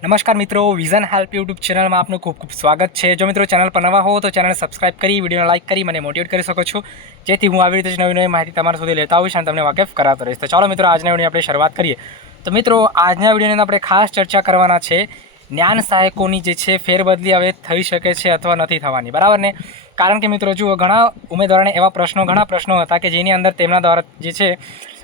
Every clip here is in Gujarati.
નમસ્કાર મિત્રો વિઝન હેલ્પ યુટ્યુબ ચેનલમાં આપનું ખૂબ ખૂબ સ્વાગત છે. જો મિત્રો ચેનલ પર નવા હો તો ચેનલને સબસ્ક્રાઇબ કરી, વિડીયોને લાઇક કરી મને મોટિવેટ કરી શકો છો. જેથી હું આવી રીતે જ નવી નવી માહિતી તમારા સુધી લેતા આવીશ અને તમને વાકેફ કરાતો રહીશ. તો ચાલો મિત્રો, આજના વીડિયો આપણે શરૂઆત કરીએ. તો મિત્રો, આજના વિડીયોની આપણે ખાસ ચર્ચા કરવાના છે જ્ઞાન સહાયકોની જે છે ફેરબદલી હવે થઈ શકે છે અથવા નથી થવાની. બરાબર ને? કારણ કે મિત્રો, જુઓ, ઘણા ઉમેદવારોને એવા પ્રશ્નો, ઘણા પ્રશ્નો હતા કે જેની અંદર તેમના દ્વારા જે છે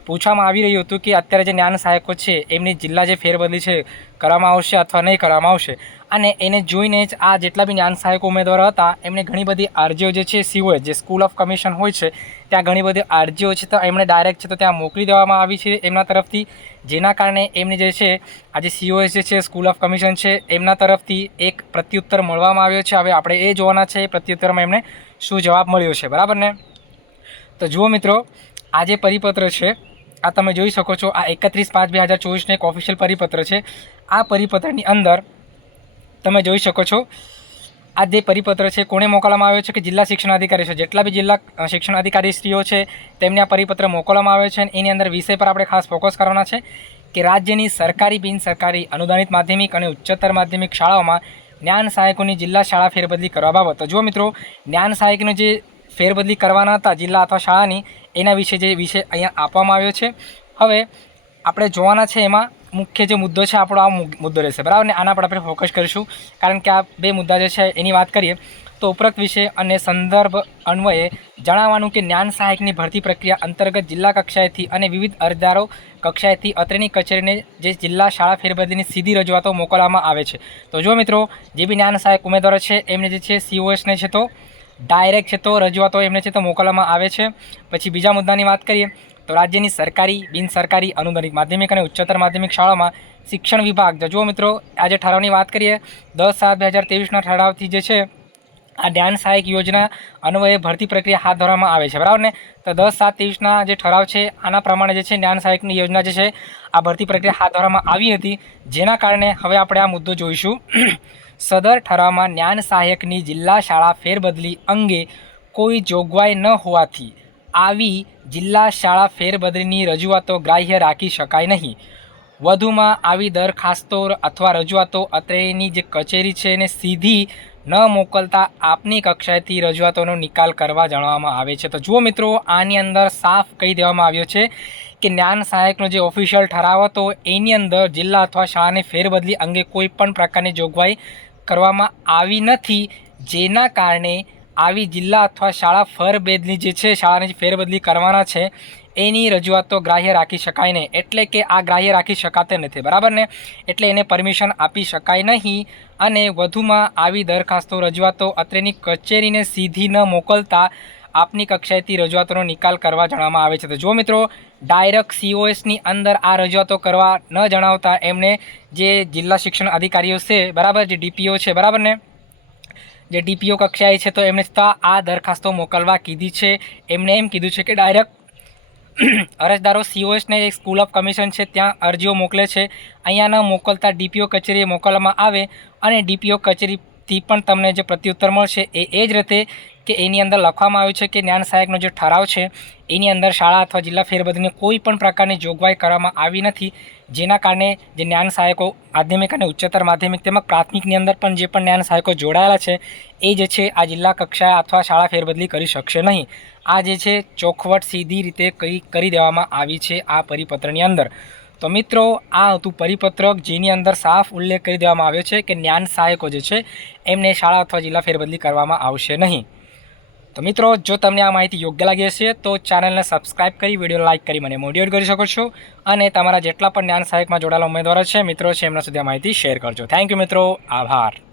પૂછવામાં આવી રહ્યું હતું કે અત્યારે જે જ્ઞાન સહાયકો છે, એમની જિલ્લા જે ફેરબદલી છે, કરવામાં આવશે અથવા નહીં કરવામાં આવશે? અને એને જોઈને જ આ જેટલા બી જ્ઞાન સહાયકો ઉમેદવારો હતા, એમને ઘણી બધી અરજીઓ જે છે સીઓએ જે સ્કૂલ ઓફ કમિશન હોય છે, ત્યાં ઘણી બધી અરજીઓ છે, તો એમણે ડાયરેક્ટ છે, તો ત્યાં મોકલી દેવામાં આવી છે એમના તરફથી. જેના કારણે એમને જે છે આજે સીઓએસ જે છે સ્કૂલ ઓફ કમિશન છે, એમના તરફથી એક પ્રત્યુત્તર મળવામાં આવ્યો છે. હવે આપણે એ જોવાના છે, એ પ્રત્યુત્તરમાં એમને શું જવાબ મળ્યો છે. બરાબર ને? તો જુઓ મિત્રો, આ જે પરિપત્ર છે આ તમે જોઈ શકો છો, આ એકત્રીસ પાંચ બે હજાર ચોવીસનો એક ઓફિશિયલ પરિપત્ર છે. આ પરિપત્રની અંદર તમે જોઈ શકો છો, આ જે પરિપત્ર છે, કોણે મોકલવામાં આવ્યો છે કે જિલ્લા શિક્ષણાધિકારી છે. જેટલા બી જિલ્લા શિક્ષણાધિકારીશ્રીઓ શિક્ષણ છે, તેમને આ પરિપત્ર મોકલવામાં આવ્યો છે અને એની અંદર વિષય પર આપણે ખાસ ફોકસ કરવાના છે કે રાજ્યની સરકારી બિન સરકારી અનુદાનિત માધ્યમિક અને ઉચ્ચતર માધ્યમિક શાળાઓમાં જ્ઞાન સહાયકોની જિલ્લા શાળા ફેરબદલી કરવા બાબત. જો મિત્રો, જ્ઞાન સહાયકનું જે ફેરબદલી કરવાના હતા જિલ્લા અથવા શાળાની, એના વિશે જે વિષય અહીંયા આપવામાં આવ્યો છે. હવે આપણે જોવાના છે એમાં મુખ્ય જે મુદ્દો છે, આપણો આ મુદ્દો રહેશે. બરાબર? ને આના પર આપણે ફોકસ કરીશું. કારણ કે આ બે મુદ્દા જે છે, એની વાત કરીએ, તો ઉપરોક્ત વિષય અને સંદર્ભ અન્વયે જણાવવાનું કે જ્ઞાન સહાયકની ભરતી પ્રક્રિયા અંતર્ગત જિલ્લા કક્ષાએથી અને વિવિધ અરજદારો કક્ષાએથી અત્રેની કચેરીને જે જિલ્લા શાળા ફેરબદલીની સીધી રજૂઆતો મોકલવામાં આવે છે. તો જો મિત્રો, જે બી જ્ઞાન સહાયક ઉમેદવારો છે, એમને જે છે સીઓએસને છે તો ડાયરેક્ટ છે તો રજૂઆતો એમને છે તો મોકલવામાં આવે છે. પછી બીજા મુદ્દાની વાત કરીએ તો રાજ્યની સરકારી બિન સરકારી અનુદાનિત માધ્યમિક અને ઉચ્ચતર માધ્યમિક શાળામાં શિક્ષણ વિભાગ જજુઓ જુઓ મિત્રો આજે ઠરાવની વાત કરીએ, દસ સાત બે હજાર ત્રેવીસના ઠરાવથી જે છે, આ જ્ઞાન સહાયક યોજના અન્વયે ભરતી પ્રક્રિયા હાથ ધરવામાં આવે છે. બરાબર ને? તો દસ સાત ત્રેવીસના જે ઠરાવ છે, આના પ્રમાણે જે છે જ્ઞાન સહાયકની યોજના જે છે, આ ભરતી પ્રક્રિયા હાથ ધરવામાં આવી હતી. જેના કારણે હવે આપણે આ મુદ્દો જોઈશું. સદર ઠરાવમાં જ્ઞાન સહાયકની જિલ્લા શાળા ફેરબદલી અંગે કોઈ જોગવાઈ ન હોવાથી આવી જિલ્લા શાળા ફેરબદલીની રજૂઆતો ગ્રાહ્ય રાખી શકાય નહીં. વધુમાં આવી દરખાસ્તો અથવા રજૂઆતો અત્રેની જે કચેરી છે એને સીધી ન મોકલતા આપની કક્ષાએથી રજૂઆતોનો નિકાલ કરવા જણાવવામાં આવે છે. તો જુઓ મિત્રો, આની અંદર સાફ કહી દેવામાં આવ્યો છે કે જ્ઞાન સહાયકનો જે ઓફિશિયલ ઠરાવ હતો, એની અંદર જિલ્લા અથવા શાળાની ફેરબદલી અંગે કોઈ પણ પ્રકારની જોગવાઈ કરવામાં આવી નથી. જેના કારણે આવી જિલ્લા અથવા શાળા ફરબેદની જે છે, શાળાની ફેરબદલી કરવાના છે, એની રજૂઆતો ગ્રાહ્ય રાખી શકાય નહીં. એટલે કે આ ગ્રાહ્ય રાખી શકાતે નથી. બરાબર ને? એટલે એને પરમિશન આપી શકાય નહીં અને વધુમાં આવી દરખાસ્તો, રજૂઆતો અત્રેની કચેરીને સીધી ન મોકલતા આપની કક્ષાએથી રજૂઆતોનો નિકાલ કરવા જણાવવામાં આવે છે. તો જો મિત્રો, ડાયરેક્ટ સીઓએસની અંદર આ રજૂઆતો કરવા ન જણાવતા એમને જે જિલ્લા શિક્ષણ અધિકારીઓ છે, બરાબર, જે ડીપીઓ છે, બરાબર ને? જે ડીપીઓ કક્ષાએ છે તો એમણે આ દરખાસ્તો મોકલવા કીધી છે. એમણે એમ કીધું છે કે ડાયરેક્ટ અરજદારો સીઓએસને એક સ્કૂલ ઓફ કમિશન છે, ત્યાં અરજીઓ મોકલે છે. અહીંયા ન મોકલતા ડીપીઓ કચેરીએ મોકલવામાં આવે અને ડીપીઓ કચેરીથી પણ તમને જે પ્રત્યુત્તર મળશે એ એ જ રીતે કે એની અંદર લખવામાં આવ્યું છે કે જ્ઞાન સહાયકનો જે ઠરાવ છે, એની અંદર શાળા અથવા જિલ્લા ફેરબદલની કોઈ પણ પ્રકારની જોગવાઈ કરવામાં આવી નથી, જેના કારણે જે જ્ઞાન સહાયકો માધ્યમિક અને ઉચ્ચતર માધ્યમિક તેમજ પ્રાથમિકની અંદર પણ જે પણ જ્ઞાન સહાયકો જોડાયેલા છે, એ જે છે આ જિલ્લા કક્ષાએ અથવા શાળા ફેરબદલી કરી શકશે નહીં. આ જે છે ચોખવટ સીધી રીતે કઈ કરી દેવામાં આવી છે આ પરિપત્રની અંદર. તો મિત્રો, આ હતું પરિપત્રક જેની અંદર સાફ ઉલ્લેખ કરી દેવામાં આવ્યો છે કે જ્ઞાન સહાયકો જે છે, એમને શાળા અથવા જિલ્લા ફેરબદલી કરવામાં આવશે નહીં. તો મિત્રો, જો તમને આ માહિતી યોગ્ય લાગી હશે, તો ચેનલને સબસ્ક્રાઇબ કરી વીડિયો લાઇક કરી મને મોટિવેટ કરી શકો છો. અને તમારા જેટલા પણ જ્ઞાન સહાયકમાં જોડાયેલા ઉમેદવારો છે, મિત્રો, છે એમના સુધી આ માહિતી શેર કરજો. થેન્ક યુ મિત્રો. આભાર.